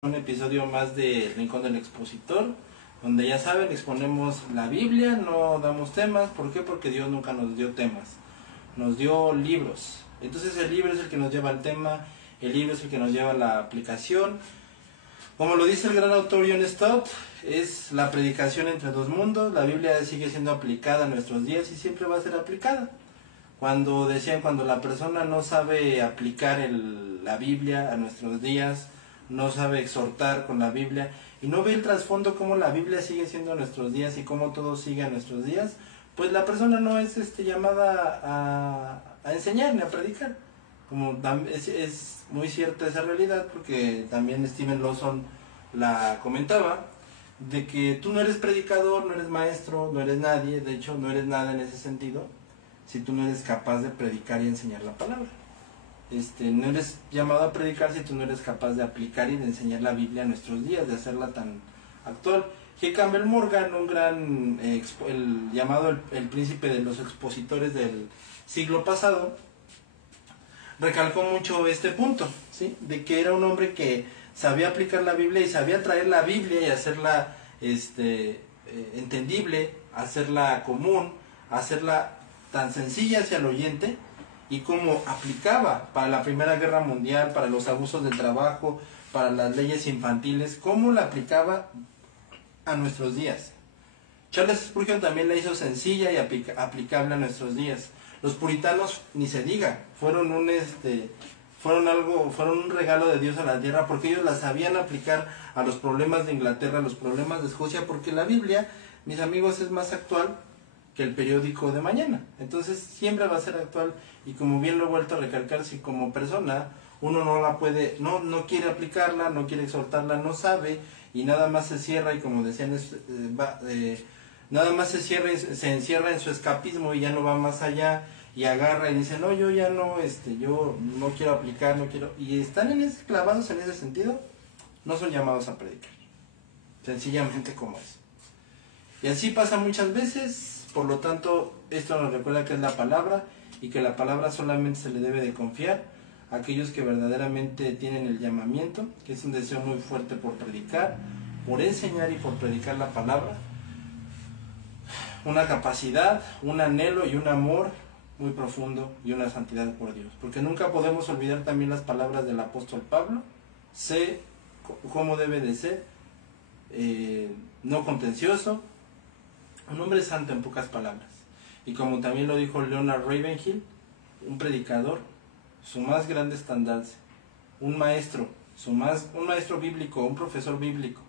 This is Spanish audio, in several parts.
Un episodio más de Rincón del Expositor, donde ya saben, exponemos la Biblia, no damos temas. ¿Por qué? Porque Dios nunca nos dio temas, nos dio libros. Entonces el libro es el que nos lleva al tema, el libro es el que nos lleva a la aplicación. Como lo dice el gran autor John Stott, es la predicación entre dos mundos. La Biblia sigue siendo aplicada a nuestros días y siempre va a ser aplicada. Cuando la persona no sabe aplicar la Biblia a nuestros días, no sabe exhortar con la Biblia y no ve el trasfondo cómo la Biblia sigue siendo en nuestros días y cómo todo sigue en nuestros días, pues la persona no es llamada a enseñar ni a predicar. Como es muy cierta esa realidad, porque también Steven Lawson la comentaba, de que tú no eres predicador, no eres maestro, no eres nadie, de hecho no eres nada en ese sentido, si tú no eres capaz de predicar y enseñar la palabra. No eres llamado a predicar si tú no eres capaz de aplicar y de enseñar la Biblia a nuestros días, de hacerla tan actual. G. Campbell Morgan, un gran llamado el príncipe de los expositores del siglo pasado, recalcó mucho este punto, ¿sí? De que era un hombre que sabía aplicar la Biblia y sabía traer la Biblia y hacerla entendible, hacerla común, hacerla tan sencilla hacia el oyente, y cómo aplicaba para la Primera Guerra Mundial, para los abusos del trabajo, para las leyes infantiles, cómo la aplicaba a nuestros días. Charles Spurgeon también la hizo sencilla y aplicable a nuestros días. Los puritanos, ni se diga, fueron un regalo de Dios a la tierra, porque ellos la sabían aplicar a los problemas de Inglaterra, a los problemas de Escocia, porque la Biblia, mis amigos, es más actual que el periódico de mañana. Entonces siempre va a ser actual, y como bien lo he vuelto a recalcar, si como persona uno no la puede, no quiere aplicarla, no quiere exhortarla, no sabe, y nada más se cierra, y como decían, nada más se cierra y se encierra en su escapismo y ya no va más allá, y agarra y dice, no, yo ya no, yo no quiero aplicar, no quiero, y están clavados en ese sentido, no son llamados a predicar, sencillamente como es. Y así pasa muchas veces. Por lo tanto, esto nos recuerda que es la palabra, y que la palabra solamente se le debe de confiar a aquellos que verdaderamente tienen el llamamiento, que es un deseo muy fuerte por predicar, por enseñar y por predicar la palabra, una capacidad, un anhelo y un amor muy profundo y una santidad por Dios. Porque nunca podemos olvidar también las palabras del apóstol Pablo: sé cómo debe de ser, no contencioso, un hombre santo, en pocas palabras. Y como también lo dijo Leonard Ravenhill, un predicador, su más grande estandarte, un maestro bíblico, un profesor bíblico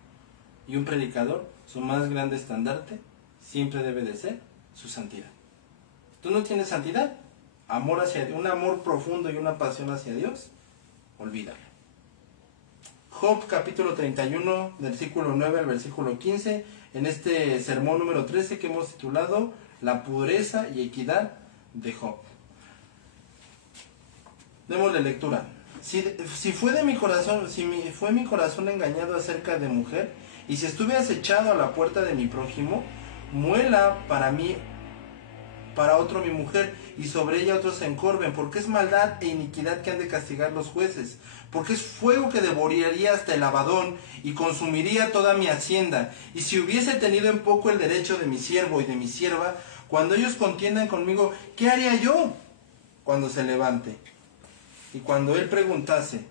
y un predicador, su más grande estandarte siempre debe de ser su santidad. ¿Tú no tienes santidad? Un amor profundo y una pasión hacia Dios, olvídalo. Job capítulo 31, versículo 9 al versículo 15, en este sermón número 13 que hemos titulado La pureza y equidad de Job. Démosle lectura. Si fue mi corazón engañado acerca de mujer, y si estuve acechado a la puerta de mi prójimo, muela para mí, para otro mi mujer, y sobre ella otros se encorven, porque es maldad e iniquidad que han de castigar los jueces, porque es fuego que devoraría hasta el Abadón, y consumiría toda mi hacienda. Y si hubiese tenido en poco el derecho de mi siervo y de mi sierva, cuando ellos contiendan conmigo, ¿qué haría yo cuando se levante? Y cuando él preguntase,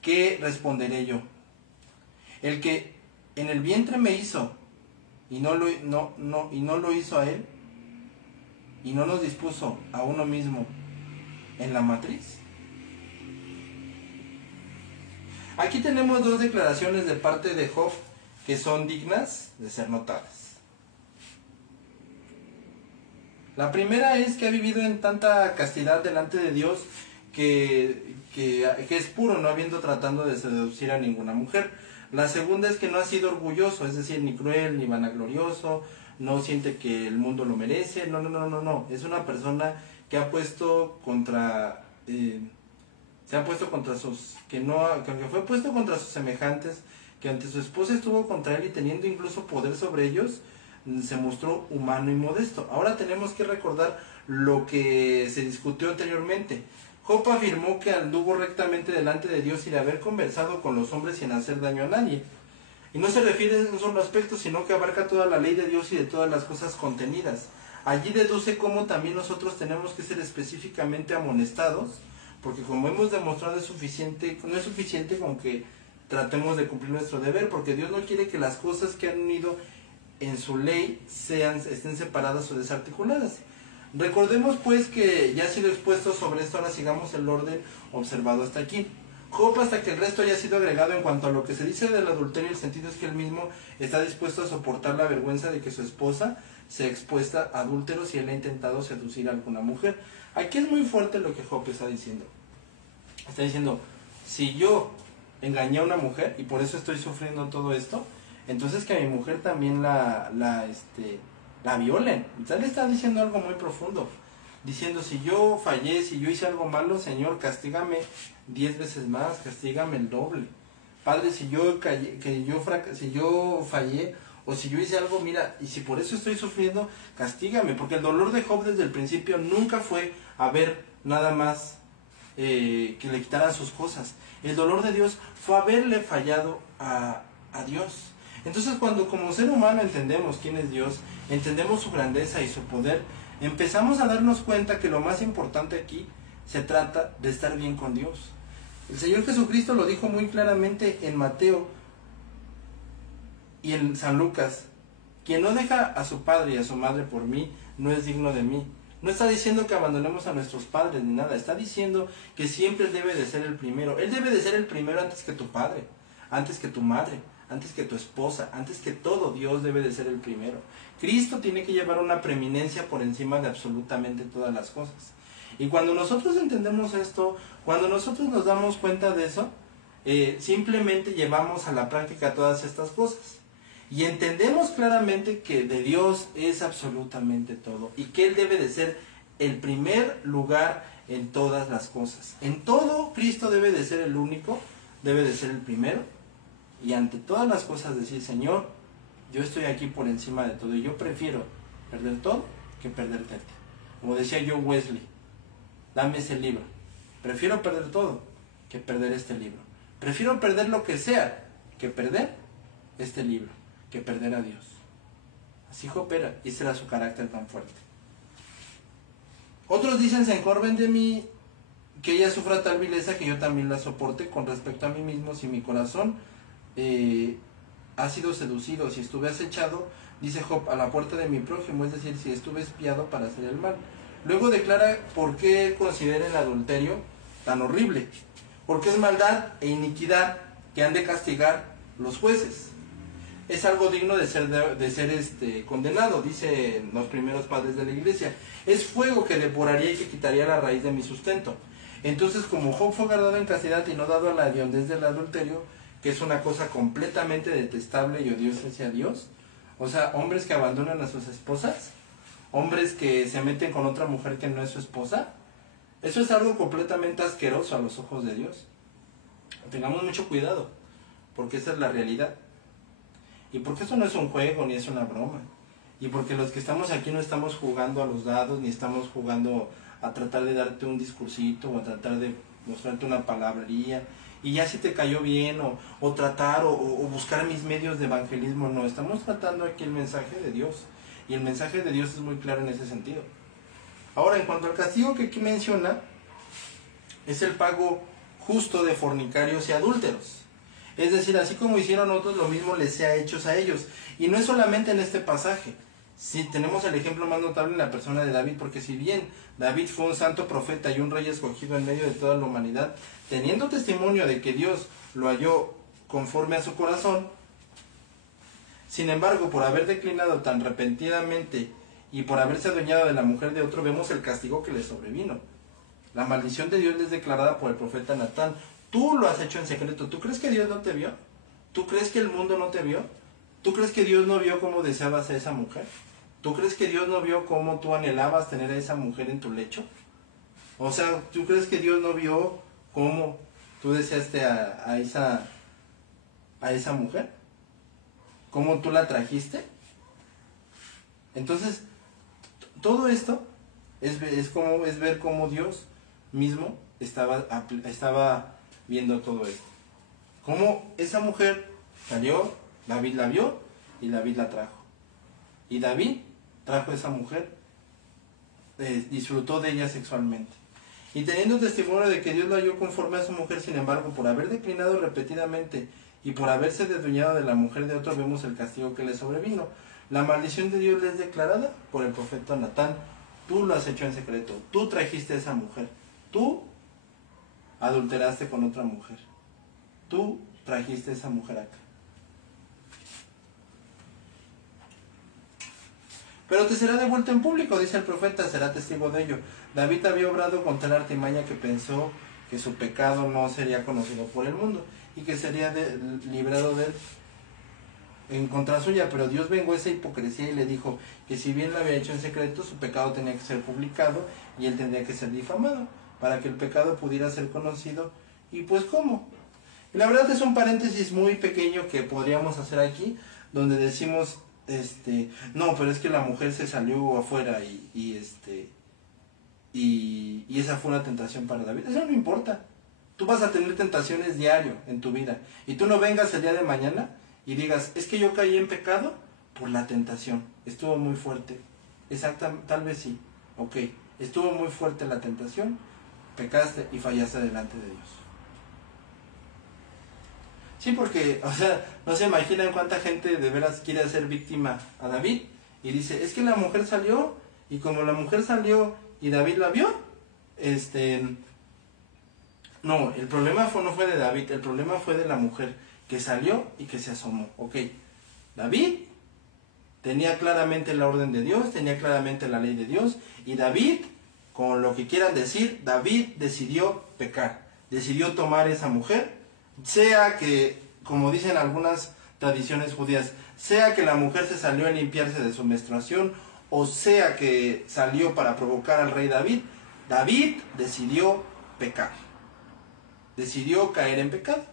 ¿qué responderé yo? El que en el vientre me hizo, y no lo hizo a él, y no nos dispuso a uno mismo en la matriz. Aquí tenemos dos declaraciones de parte de Job que son dignas de ser notadas. La primera es que ha vivido en tanta castidad delante de Dios que es puro, no habiendo tratando de seducir a ninguna mujer. La segunda es que no ha sido orgulloso, es decir, ni cruel ni vanaglorioso, no siente que el mundo lo merece, no. Es una persona que ha puesto contra, que fue puesto contra sus semejantes, que ante su esposa estuvo contra él y teniendo incluso poder sobre ellos, se mostró humano y modesto. Ahora tenemos que recordar lo que se discutió anteriormente. Job afirmó que anduvo rectamente delante de Dios y de haber conversado con los hombres sin hacer daño a nadie. Y no se refiere a un solo aspecto, sino que abarca toda la ley de Dios y de todas las cosas contenidas. Allí deduce cómo también nosotros tenemos que ser específicamente amonestados, porque como hemos demostrado no es suficiente con que tratemos de cumplir nuestro deber, porque Dios no quiere que las cosas que han unido en su ley estén separadas o desarticuladas. Recordemos pues que ya ha sido expuesto sobre esto, ahora sigamos el orden observado hasta aquí. Job, hasta que el resto haya sido agregado en cuanto a lo que se dice del adulterio, el sentido es que él mismo está dispuesto a soportar la vergüenza de que su esposa sea expuesta a adúlteros y él ha intentado seducir a alguna mujer. Aquí es muy fuerte lo que Job está diciendo. Está diciendo, si yo engañé a una mujer y por eso estoy sufriendo todo esto, entonces que a mi mujer también la violen. Él está diciendo algo muy profundo, diciendo, si yo fallé, si yo hice algo malo, Señor, castígame 10 veces más, castígame el doble. Padre, si yo fallé, o si yo hice algo, mira, y si por eso estoy sufriendo, castígame, porque el dolor de Job desde el principio nunca fue haber nada más que le quitaran sus cosas. El dolor de Dios fue haberle fallado a Dios. Entonces cuando como ser humano entendemos quién es Dios, entendemos su grandeza y su poder, empezamos a darnos cuenta que lo más importante aquí se trata de estar bien con Dios. El Señor Jesucristo lo dijo muy claramente en Mateo y en San Lucas: quien no deja a su padre y a su madre por mí, no es digno de mí. No está diciendo que abandonemos a nuestros padres ni nada, está diciendo que siempre debe de ser el primero. Él debe de ser el primero antes que tu padre, antes que tu madre, antes que tu esposa, antes que todo. Dios debe de ser el primero. Cristo tiene que llevar una preeminencia por encima de absolutamente todas las cosas. Y cuando nosotros entendemos esto, cuando nosotros nos damos cuenta de eso, simplemente llevamos a la práctica todas estas cosas. Y entendemos claramente que de Dios es absolutamente todo y que Él debe de ser el primer lugar en todas las cosas. En todo, Cristo debe de ser el único, debe de ser el primero, y ante todas las cosas decir: Señor, yo estoy aquí por encima de todo y yo prefiero perder todo que perderte a ti. Como decía yo Wesley, dame ese libro. Prefiero perder todo que perder este libro. Prefiero perder lo que sea que perder este libro, que perder a Dios. Así Job era, y ese era su carácter tan fuerte. Otros dicen: se encorven de mí, que ella sufra tal vileza que yo también la soporte con respecto a mí mismo. Si mi corazón ha sido seducido, si estuve acechado, dice Job, a la puerta de mi prójimo, es decir, si estuve espiado para hacer el mal. Luego declara por qué considera el adulterio tan horrible, porque es maldad e iniquidad que han de castigar los jueces. Es algo digno de ser condenado, dicen los primeros padres de la iglesia. Es fuego que devoraría y que quitaría la raíz de mi sustento. Entonces, como Job fue guardado en castidad y no dado a la hediondez del adulterio, que es una cosa completamente detestable y odiosa hacia Dios, o sea, hombres que abandonan a sus esposas, hombres que se meten con otra mujer que no es su esposa, eso es algo completamente asqueroso a los ojos de Dios. Tengamos mucho cuidado, porque esa es la realidad. Y porque esto no es un juego ni es una broma. Y porque los que estamos aquí no estamos jugando a los dados, ni estamos jugando a tratar de darte un discursito o a tratar de mostrarte una palabrería y ya si te cayó bien, o tratar o buscar mis medios de evangelismo. No, estamos tratando aquí el mensaje de Dios, y el mensaje de Dios es muy claro en ese sentido. Ahora, en cuanto al castigo que aquí menciona, es el pago justo de fornicarios y adúlteros. Es decir, así como hicieron otros, lo mismo les sea hecho a ellos. Y no es solamente en este pasaje. Sí, tenemos el ejemplo más notable en la persona de David, porque si bien David fue un santo profeta y un rey escogido en medio de toda la humanidad, teniendo testimonio de que Dios lo halló conforme a su corazón, sin embargo, por haber declinado tan repentinamente y por haberse adueñado de la mujer de otro, vemos el castigo que le sobrevino. La maldición de Dios les declarada por el profeta Natán. Tú lo has hecho en secreto. ¿Tú crees que Dios no te vio? ¿Tú crees que el mundo no te vio? ¿Tú crees que Dios no vio cómo deseabas a esa mujer? ¿Tú crees que Dios no vio cómo tú anhelabas tener a esa mujer en tu lecho? O sea, ¿tú crees que Dios no vio cómo tú deseaste a esa mujer? ¿Cómo tú la trajiste? Entonces, todo esto es ver cómo Dios mismo estaba viendo todo esto. Cómo esa mujer salió, David la vio y David la trajo. Y David trajo a esa mujer, disfrutó de ella sexualmente. Y teniendo testimonio de que Dios lo halló conforme a su mujer, sin embargo, por haber declinado repetidamente y por haberse desdueñado de la mujer de otro, vemos el castigo que le sobrevino. La maldición de Dios le es declarada por el profeta Natán. Tú lo has hecho en secreto, tú trajiste a esa mujer, tú adulteraste con otra mujer, tú trajiste a esa mujer acá. Pero te será devuelto en público, dice el profeta, será testigo de ello. David había obrado con tal artimaña que pensó que su pecado no sería conocido por el mundo y que sería librado de él en contra suya, pero Dios vengó esa hipocresía y le dijo que si bien lo había hecho en secreto, su pecado tenía que ser publicado y él tendría que ser difamado para que el pecado pudiera ser conocido. Y pues ¿cómo? Y la verdad es un paréntesis muy pequeño que podríamos hacer aquí, donde decimos no, pero es que la mujer se salió afuera y esa fue una tentación para David. Eso no importa. Tú vas a tener tentaciones diario en tu vida y tú no vengas el día de mañana y digas, es que yo caí en pecado por la tentación, estuvo muy fuerte. Exactamente, tal vez sí, ok, estuvo muy fuerte la tentación, pecaste y fallaste delante de Dios. Sí, porque, o sea, no se imaginan cuánta gente de veras quiere hacer víctima a David y dice, es que la mujer salió y como la mujer salió y David la vio, no, el problema no fue de David, el problema fue de la mujer que salió y que se asomó. Ok, David tenía claramente la orden de Dios, tenía claramente la ley de Dios y David, con lo que quieran decir, David decidió pecar, decidió tomar esa mujer. Sea que, como dicen algunas tradiciones judías, sea que la mujer se salió a limpiarse de su menstruación, o sea que salió para provocar al rey David, David decidió pecar. Decidió caer en pecado.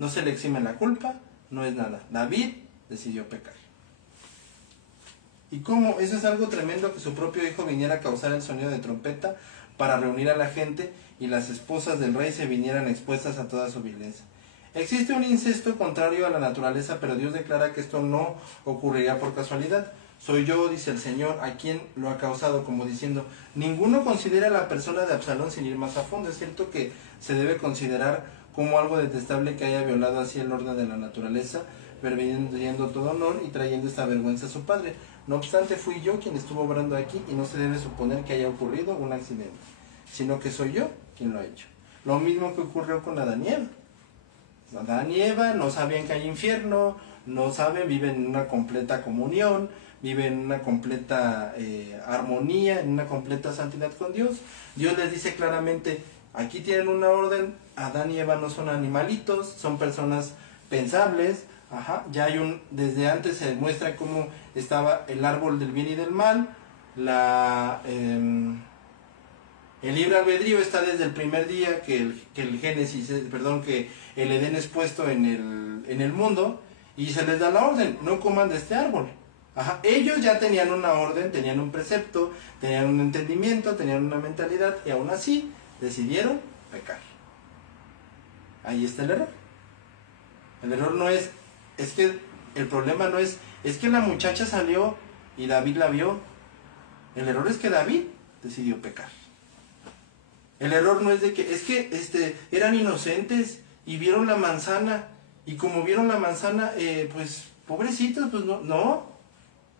No se le exime la culpa, no es nada. David decidió pecar. ¿Y cómo? Eso es algo tremendo, que su propio hijo viniera a causar el sonido de trompeta para reunir a la gente y las esposas del rey se vinieran expuestas a toda su violencia. Existe un incesto contrario a la naturaleza, pero Dios declara que esto no ocurrirá por casualidad. Soy yo, dice el Señor, a quien lo ha causado, como diciendo, ninguno considera a la persona de Absalón sin ir más a fondo. Es cierto que se debe considerar como algo detestable que haya violado así el orden de la naturaleza, perdiendo todo honor y trayendo esta vergüenza a su padre. No obstante, fui yo quien estuvo obrando aquí y no se debe suponer que haya ocurrido un accidente, sino que soy yo quien lo ha hecho. Lo mismo que ocurrió con Adán y Eva. Adán y Eva no sabían que hay infierno, no saben, viven en una completa comunión, viven en una completa armonía, en una completa santidad con Dios. Dios les dice claramente, aquí tienen una orden, Adán y Eva no son animalitos, son personas pensables. Ya hay desde antes se muestra cómo estaba el árbol del bien y del mal, el libre albedrío está desde el primer día que el Génesis, que el Edén es puesto en el mundo, y se les da la orden, no coman de este árbol. Ellos ya tenían una orden, tenían un precepto, tenían un entendimiento, tenían una mentalidad, y aún así decidieron pecar. Ahí está el error. El error no es que el problema no es que la muchacha salió y David la vio. El error es que David decidió pecar. El error no es de que eran inocentes y vieron la manzana, y como vieron la manzana, pues pobrecitos, pues no.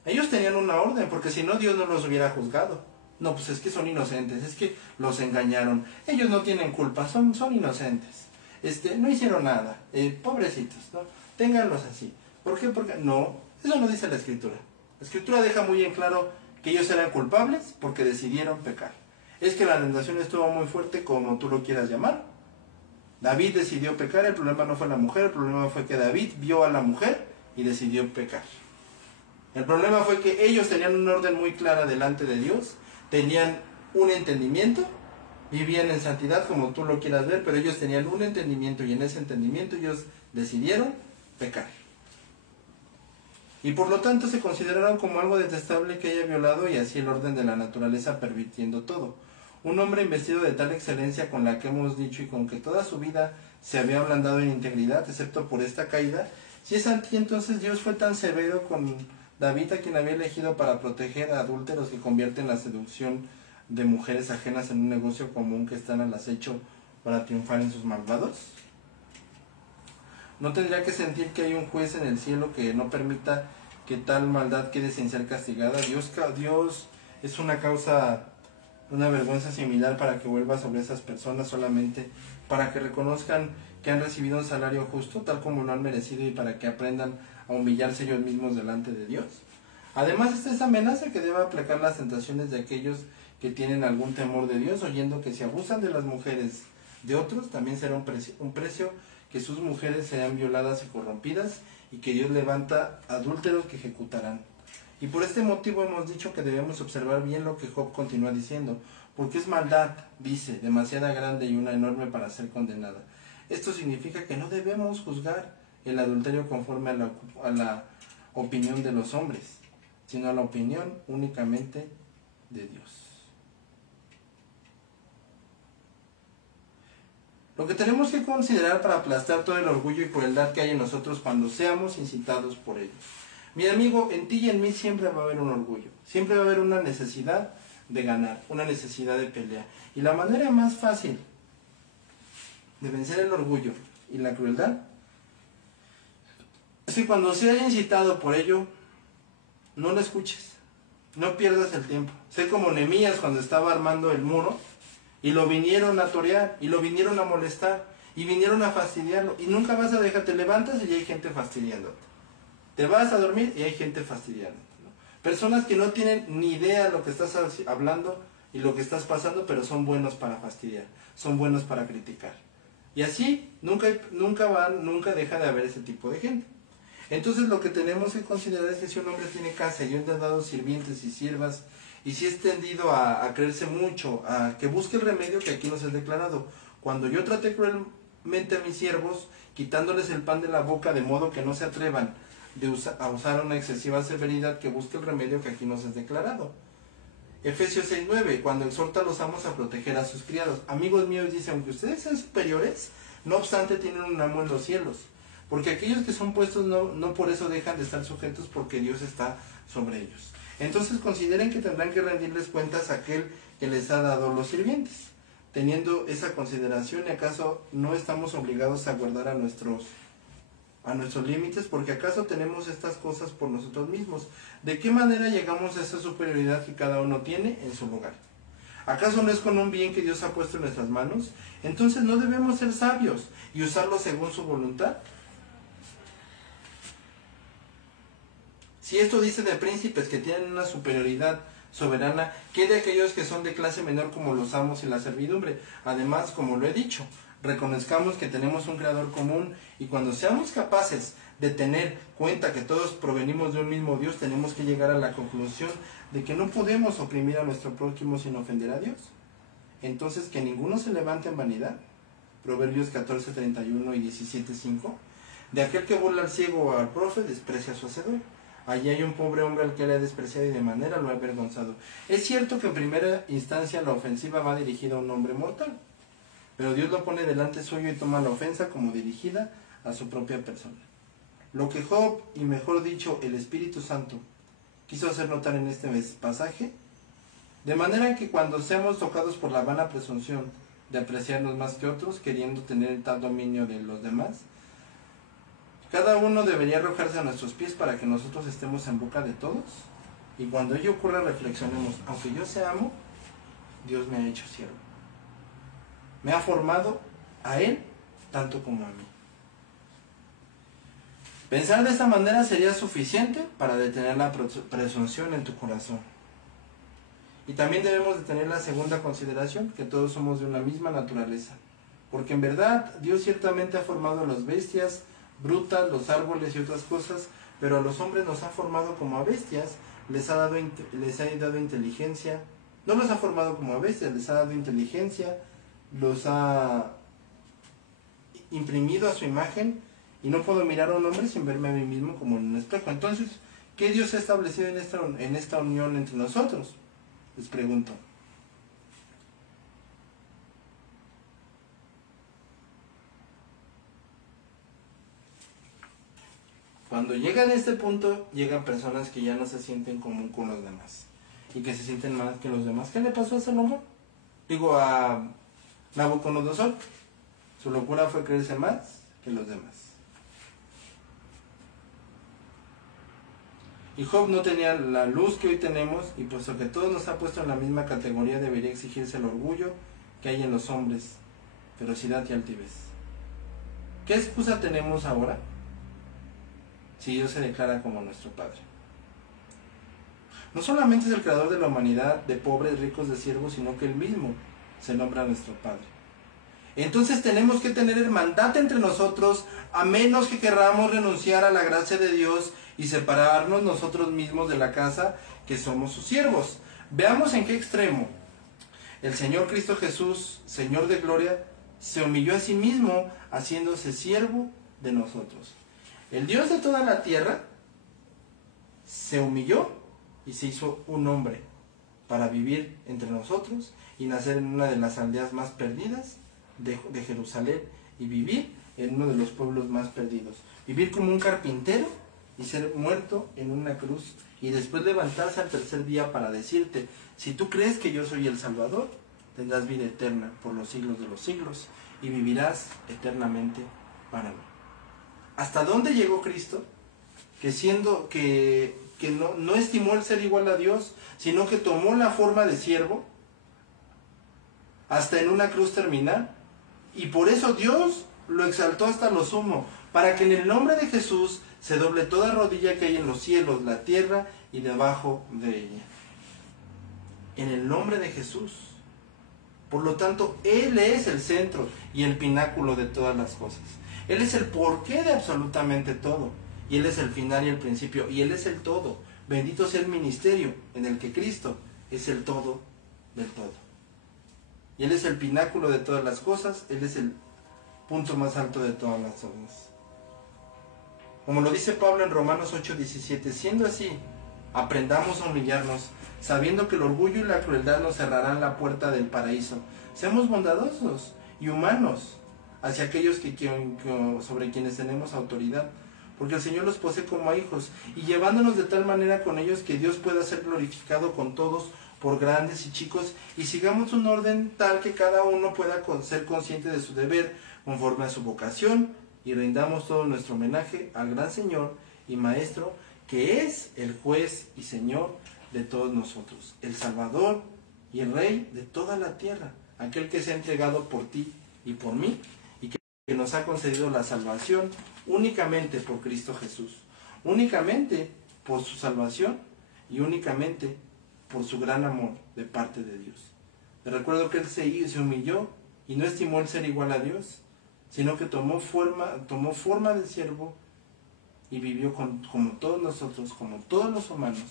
Ellos tenían una orden, porque si no Dios no los hubiera juzgado. No, pues es que son inocentes, es que los engañaron. Ellos no tienen culpa, son inocentes. No hicieron nada, pobrecitos, ¿no? Ténganlos así. ¿Por qué? Porque no, eso no dice la Escritura. La Escritura deja muy en claro que ellos eran culpables porque decidieron pecar. Es que la tentación estuvo muy fuerte, como tú lo quieras llamar. David decidió pecar, el problema no fue la mujer, el problema fue que David vio a la mujer y decidió pecar. El problema fue que ellos tenían una orden muy clara delante de Dios, tenían un entendimiento, vivían en santidad como tú lo quieras ver, pero ellos tenían un entendimiento y en ese entendimiento ellos decidieron pecar. Y por lo tanto se consideraron como algo detestable que haya violado y así el orden de la naturaleza, pervirtiendo todo. Un hombre investido de tal excelencia con la que hemos dicho y con que toda su vida se había ablandado en integridad, excepto por esta caída. Si es así, entonces Dios fue tan severo con David, a quien había elegido para proteger a adúlteros que convierten la seducción de mujeres ajenas en un negocio común que están al acecho para triunfar en sus malvados. ¿No tendría que sentir que hay un juez en el cielo que no permita que tal maldad quede sin ser castigada? Dios es una causa, una vergüenza similar para que vuelva sobre esas personas solamente para que reconozcan que han recibido un salario justo, tal como lo han merecido, y para que aprendan a humillarse ellos mismos delante de Dios. Además está esa amenaza que debe aplacar las tentaciones de aquellos que tienen algún temor de Dios, oyendo que si abusan de las mujeres de otros, también será un precio que sus mujeres serán violadas y corrompidas, y que Dios levanta adúlteros que ejecutarán. Y por este motivo hemos dicho que debemos observar bien lo que Job continúa diciendo, porque es maldad, dice, demasiada grande y una enorme para ser condenada. Esto significa que no debemos juzgar el adulterio conforme a la opinión de los hombres, sino a la opinión únicamente de Dios. Lo que tenemos que considerar para aplastar todo el orgullo y crueldad que hay en nosotros cuando seamos incitados por ellos. Mi amigo, en ti y en mí siempre va a haber un orgullo, siempre va a haber una necesidad de ganar, una necesidad de pelea. Y la manera más fácil de vencer el orgullo y la crueldad es que cuando se haya incitado por ello, no lo escuches, no pierdas el tiempo. Sé como Nehemías cuando estaba armando el muro y lo vinieron a torear y lo vinieron a molestar y vinieron a fastidiarlo, y nunca vas a dejar, te levantas y hay gente fastidiándote. Te vas a dormir y hay gente fastidiándote, ¿no? Personas que no tienen ni idea de lo que estás hablando y lo que estás pasando, pero son buenos para fastidiar, son buenos para criticar. Y así nunca deja de haber ese tipo de gente. Entonces lo que tenemos que considerar es que si un hombre tiene casa y un ha dado sirvientes y siervas, y si es tendido a creerse mucho, a que busque el remedio que aquí nos es declarado. Cuando yo traté cruelmente a mis siervos, quitándoles el pan de la boca, de modo que no se atrevan a usar una excesiva severidad, que busque el remedio que aquí nos es declarado. Efesios 6:9, cuando exhorta a los amos a proteger a sus criados. Amigos míos, dice, aunque ustedes sean superiores, no obstante tienen un amo en los cielos. Porque aquellos que son puestos no por eso dejan de estar sujetos, porque Dios está sobre ellos. Entonces consideren que tendrán que rendirles cuentas a aquel que les ha dado los sirvientes. Teniendo esa consideración, ¿y acaso no estamos obligados a guardar a nuestros límites? Porque ¿acaso tenemos estas cosas por nosotros mismos? ¿De qué manera llegamos a esa superioridad que cada uno tiene en su lugar? ¿Acaso no es con un bien que Dios ha puesto en nuestras manos? Entonces no debemos ser sabios y usarlo según su voluntad. Si esto dice de príncipes que tienen una superioridad soberana, ¿qué de aquellos que son de clase menor como los amos y la servidumbre? Además, como lo he dicho, reconozcamos que tenemos un creador común, y cuando seamos capaces de tener cuenta que todos provenimos de un mismo Dios, tenemos que llegar a la conclusión de que no podemos oprimir a nuestro prójimo sin ofender a Dios. Entonces, que ninguno se levante en vanidad. Proverbios 14:31 y 17:5. De aquel que burla al ciego o al profe, desprecia a su hacedor. Allí hay un pobre hombre al que le ha despreciado y de manera lo ha avergonzado. Es cierto que en primera instancia la ofensiva va dirigida a un hombre mortal, pero Dios lo pone delante suyo y toma la ofensa como dirigida a su propia persona. Lo que Job, y mejor dicho, el Espíritu Santo, quiso hacer notar en este pasaje, de manera que cuando seamos tocados por la vana presunción de apreciarnos más que otros, queriendo tener tal dominio de los demás, cada uno debería arrojarse a nuestros pies para que nosotros estemos en boca de todos, y cuando ello ocurra reflexionemos, aunque yo sea amo, Dios me ha hecho siervo. Me ha formado a Él tanto como a mí. Pensar de esta manera sería suficiente para detener la presunción en tu corazón. Y también debemos de tener la segunda consideración, que todos somos de una misma naturaleza. Porque en verdad Dios ciertamente ha formado a las bestias brutas, los árboles y otras cosas, pero a los hombres nos ha formado como a bestias, les ha dado inteligencia. No los ha formado como a bestias, les ha dado inteligencia, los ha imprimido a su imagen, y no puedo mirar a un hombre sin verme a mí mismo como en un espejo. Entonces, ¿qué Dios ha establecido en esta unión entre nosotros? Les pregunto. Cuando llegan a este punto, llegan personas que ya no se sienten común con los demás y que se sienten más que los demás. ¿Qué le pasó a Salomón? Digo, a Nabucodonosor. Su locura fue creerse más que los demás. Y Job no tenía la luz que hoy tenemos, y puesto que todo nos ha puesto en la misma categoría, debería exigirse el orgullo que hay en los hombres, ferocidad y altivez. ¿Qué excusa tenemos ahora si Dios se declara como nuestro Padre? No solamente es el creador de la humanidad, de pobres, ricos, de siervos, sino que Él mismo se nombra nuestro Padre. Entonces tenemos que tener hermandad entre nosotros, a menos que querramos renunciar a la gracia de Dios y separarnos nosotros mismos de la casa que somos sus siervos. Veamos en qué extremo. El Señor Cristo Jesús, Señor de gloria, se humilló a sí mismo, haciéndose siervo de nosotros. El Dios de toda la tierra se humilló y se hizo un hombre para vivir entre nosotros y nacer en una de las aldeas más perdidas de Jerusalén y vivir en uno de los pueblos más perdidos. Vivir como un carpintero y ser muerto en una cruz y después levantarse al tercer día para decirte: si tú crees que yo soy el Salvador, tendrás vida eterna por los siglos de los siglos y vivirás eternamente para mí. ¿Hasta dónde llegó Cristo? Que siendo que no estimó el ser igual a Dios, sino que tomó la forma de siervo hasta en una cruz terminal, y por eso Dios lo exaltó hasta lo sumo, para que en el nombre de Jesús se doble toda rodilla que hay en los cielos, la tierra y debajo de ella. En el nombre de Jesús. Por lo tanto, Él es el centro y el pináculo de todas las cosas. Él es el porqué de absolutamente todo. Y Él es el final y el principio. Y Él es el todo. Bendito sea el ministerio en el que Cristo es el todo del todo. Y Él es el pináculo de todas las cosas. Él es el punto más alto de todas las cosas. Como lo dice Pablo en Romanos 8:17, siendo así, aprendamos a humillarnos, sabiendo que el orgullo y la crueldad nos cerrarán la puerta del paraíso. Seamos bondadosos y humanos hacia aquellos sobre quienes tenemos autoridad, porque el Señor los posee como a hijos, y llevándonos de tal manera con ellos que Dios pueda ser glorificado con todos, por grandes y chicos, y sigamos un orden tal que cada uno pueda ser consciente de su deber, conforme a su vocación, y rindamos todo nuestro homenaje al gran Señor y Maestro, que es el juez y Señor de todos nosotros, el Salvador y el Rey de toda la tierra, aquel que se ha entregado por ti y por mí, y que nos ha concedido la salvación únicamente por Cristo Jesús, únicamente por su salvación y únicamente por su gran amor de parte de Dios. Te recuerdo que Él se humilló y no estimó el ser igual a Dios, sino que tomó forma de siervo y vivió como todos nosotros, como todos los humanos,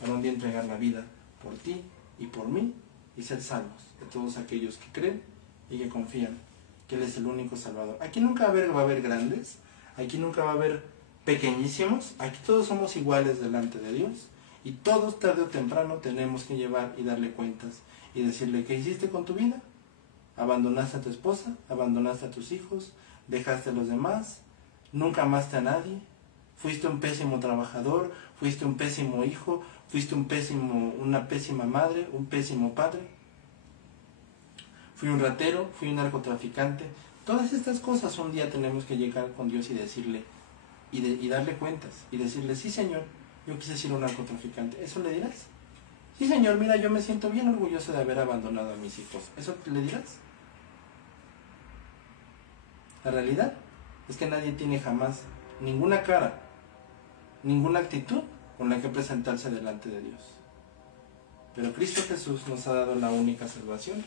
para un día entregar la vida por ti y por mí y ser salvos de todos aquellos que creen y que confían que Él es el único Salvador. Aquí nunca va a haber grandes, aquí nunca va a haber pequeñísimos, aquí todos somos iguales delante de Dios y todos tarde o temprano tenemos que llevar y darle cuentas y decirle: ¿qué hiciste con tu vida? Abandonaste a tu esposa, abandonaste a tus hijos, dejaste a los demás, nunca amaste a nadie, fuiste un pésimo trabajador, fuiste un pésimo hijo, fuiste una pésima madre, un pésimo padre, fui un ratero, fui un narcotraficante. Todas estas cosas un día tenemos que llegar con Dios y decirle, y darle cuentas, y decirle: sí, Señor, yo quise ser un narcotraficante. ¿Eso le dirás? Sí, Señor, mira, yo me siento bien orgulloso de haber abandonado a mis hijos. ¿Eso le dirás? La realidad es que nadie tiene jamás ninguna cara, ninguna actitud con la que presentarse delante de Dios. Pero Cristo Jesús nos ha dado la única salvación,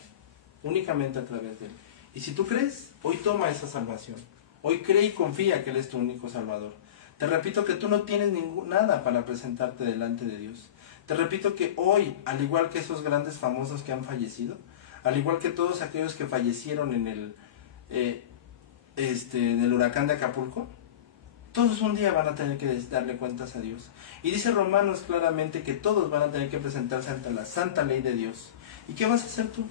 únicamente a través de Él. Y si tú crees, hoy toma esa salvación. Hoy cree y confía que Él es tu único Salvador. Te repito que tú no tienes nada para presentarte delante de Dios. Te repito que hoy, al igual que esos grandes famosos que han fallecido, al igual que todos aquellos que fallecieron en el huracán de Acapulco, todos un día van a tener que darle cuentas a Dios. Y dice Romanos claramente que todos van a tener que presentarse ante la santa ley de Dios. ¿Y qué vas a hacer tú?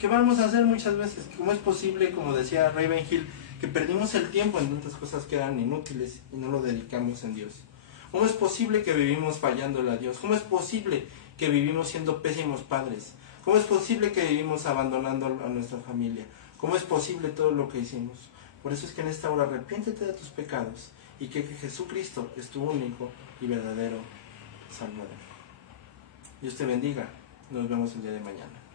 ¿Qué vamos a hacer muchas veces? ¿Cómo es posible, como decía Ravenhill, que perdimos el tiempo en tantas cosas que eran inútiles y no lo dedicamos en Dios? ¿Cómo es posible que vivimos fallándole a Dios? ¿Cómo es posible que vivimos siendo pésimos padres? ¿Cómo es posible que vivimos abandonando a nuestra familia? ¿Cómo es posible todo lo que hicimos? Por eso es que en esta hora arrepiéntete de tus pecados y que Jesucristo es tu único y verdadero Salvador. Dios te bendiga. Nos vemos el día de mañana.